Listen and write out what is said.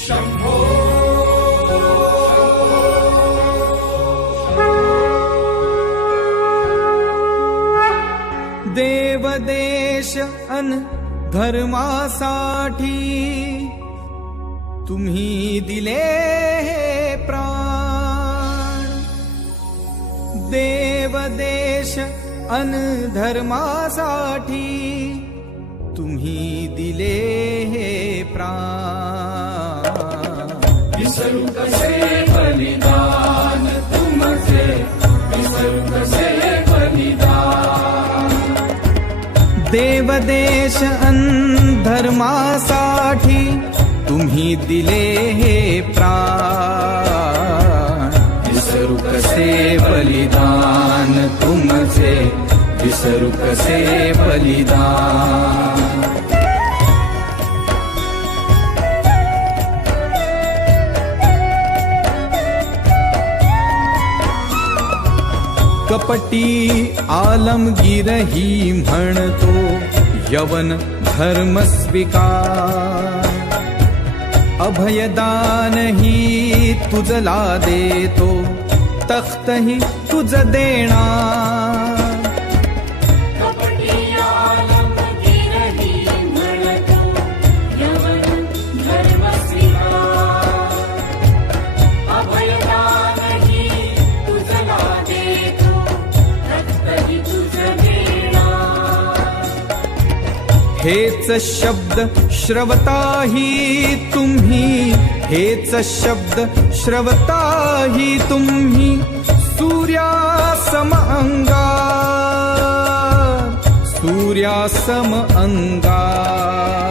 शंभो देवदेश अन धर्मासाठी तुम्ही दिले हे प्राण। देवदेश अन धर्मासाठी तुम्ही दिले हे प्राण। विसरू कसे बलिदान तुमचे, विसरू कसे बलिदान। देवदेश अन धर्मासाठी तुम्ही दिले हे प्राण। विसरू कसे बलिदान तुमचे, विसरू कसे बलिदान। कपटी आलमगीरही म्हणतो यवन धर्म स्वीकार। अभयदानही तुझला देतो, तख्तही तुझ देणार। हेच शब्द श्रवताही तुम्ही, हेच शब्द श्रवताही तुम्ही। सूर्यासम अंगार, सूर्यासम अंगार।